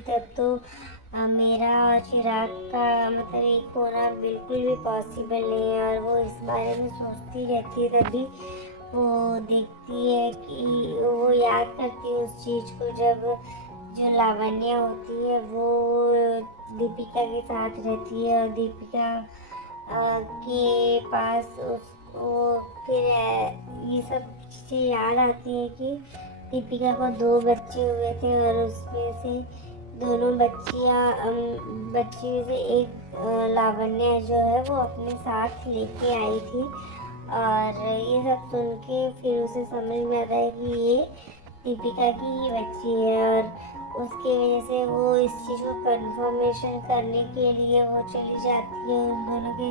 तब तो मेरा और चिराग का मतलब एक होना बिल्कुल भी पॉसिबल नहीं है। और वो इस बारे में सोचती रहती है, तभी वो देखती है कि वो याद करती है उस चीज़ को, जब जो लावण्या होती है वो दीपिका के साथ रहती है और दीपिका के पास उसको फिर ये सब चीज़ें याद आती हैं कि दीपिका को 2 बच्चे हुए थे और उसमें से दोनों बच्ची में से एक लावण्या जो है वो अपने साथ लेके आई थी। और ये सब सुन के फिर उसे समझ में आता है कि ये दीपिका की ही बच्ची है। और उसकी वजह से वो इस चीज़ को कंफर्मेशन करने के लिए वो चली जाती है उन दोनों के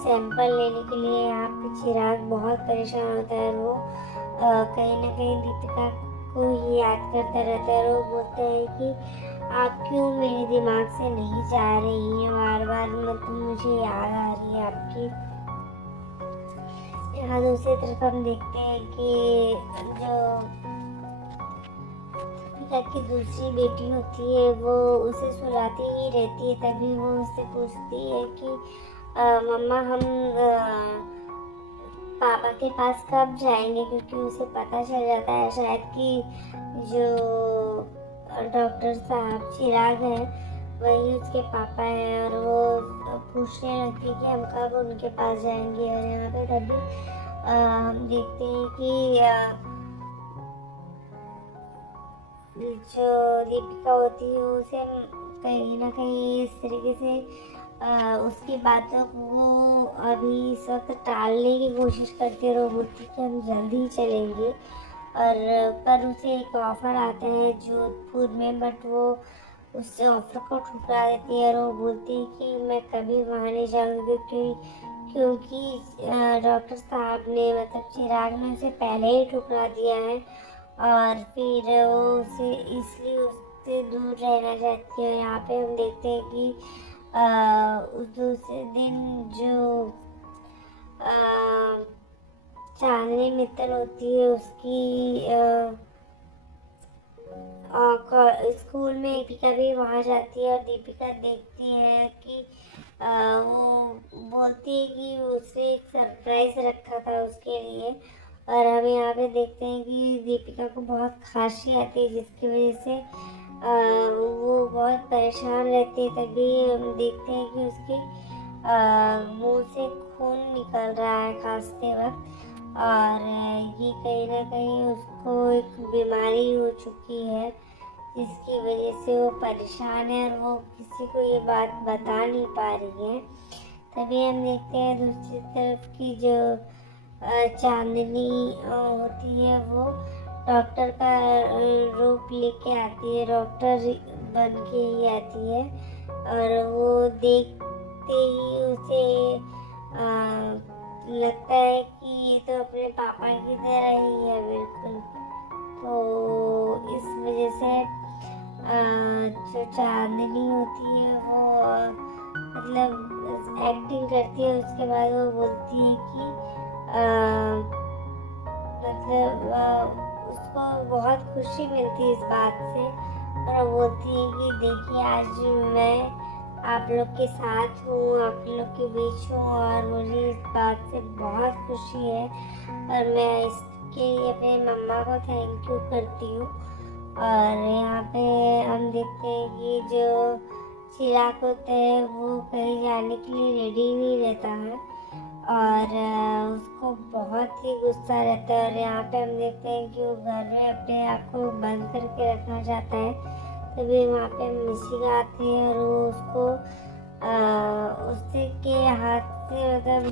सैंपल लेने के लिए। यहाँ पे चिराग बहुत परेशान होता है और वो कहीं ना कहीं दीपिका को ही याद करता रहता है। और वो बोलता है कि आप क्यों मेरे दिमाग से नहीं जा रही हैं, बार बार मतलब मुझे याद आ रही है आपकी। यहाँ दूसरी तरफ हम देखते हैं कि जो दीपिका की दूसरी बेटी होती है वो उसे सुलाती ही रहती है, तभी वो उससे पूछती है कि मम्मा हम पापा के पास कब जाएंगे, क्योंकि उसे पता चल जाता है शायद कि जो डॉक्टर साहब चिराग है वही उसके पापा हैं। और वो पूछने लगती है कि हम कब उनके पास जाएंगे। और यहाँ पे तभी हम देखते हैं कि जो दीपिका होती है उसे कहीं ना कहीं इस तरीके से उसकी बातों को अभी इस वक्त टालने की कोशिश करती है। और वो बोलती है कि हम जल्दी ही चलेंगे। और पर उसे एक ऑफ़र आता है जोधपुर में, बट वो उस ऑफ़र को ठुकरा देती है। और वो बोलती है कि मैं कभी वहाँ नहीं जाऊँगी, क्योंकि डॉक्टर साहब ने मतलब चिराग ने उसे पहले ही ठुकरा दिया है। और फिर वो उसे इसलिए उससे दूर रहना चाहती है। यहाँ पे हम देखते हैं कि उस दूसरे दिन जो चांदनी मित्तल होती है उसकी स्कूल में दीपिका भी वहाँ जाती है। और दीपिका देखती है कि वो बोलती है कि उसे एक सरप्राइज रखा था उसके लिए। और हम यहाँ पे देखते हैं कि दीपिका को बहुत खांसी आती है, जिसकी वजह से वो बहुत परेशान रहती है। तभी हम देखते हैं कि उसके मुंह से खून निकल रहा है खांसते वक्त। और ये कहीं ना कहीं उसको एक बीमारी हो चुकी है, जिसकी वजह से वो परेशान है और वो किसी को ये बात बता नहीं पा रही है। तभी हम देखते हैं दूसरी तरफ की जो चांदनी होती है वो डॉक्टर का रूप लेके आती है, डॉक्टर बन के ही आती है। और वो देखते ही उसे लगता है कि ये तो अपने पापा की तरह ही है बिल्कुल। तो इस वजह से जो चांदनी होती है वो मतलब एक्टिंग करती है। उसके बाद वो बोलती है कि मतलब उसको बहुत खुशी मिलती है इस बात से। और वो बोलती है कि देखिए आज मैं आप लोग के साथ हूँ, आप लोग के बीच हूँ और मुझे इस बात से बहुत खुशी है। और मैं इसके लिए अपने मम्मा को थैंक यू करती हूँ। और यहाँ पे हम देखते हैं कि जो चिराग होता है वो कहीं जाने के लिए रेडी नहीं रहता है और उसको बहुत ही गुस्सा रहता है। और यहाँ पे हम देखते हैं कि वो घर में अपने आप को बंद करके रखना चाहता है। तभी वहाँ पे मिसिंग आती है और वो उसको उससे के हाथ से मतलब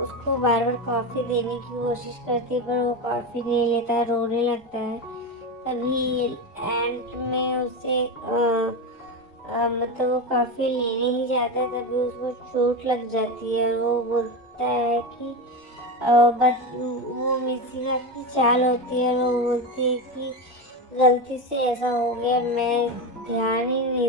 उसको बार बार कॉफ़ी देने की कोशिश करती है, पर वो कॉफ़ी नहीं लेता, रोने लगता है। तभी एंड में उसे मतलब वो कॉफ़ी लेने ही जाता है, तभी उसको चोट लग जाती है। और वो बोलता है कि बस वो मिसिंगा की चाल होती है और वो बोलती है कि गलती से ऐसा हो गया, मैं ध्यान ही नहीं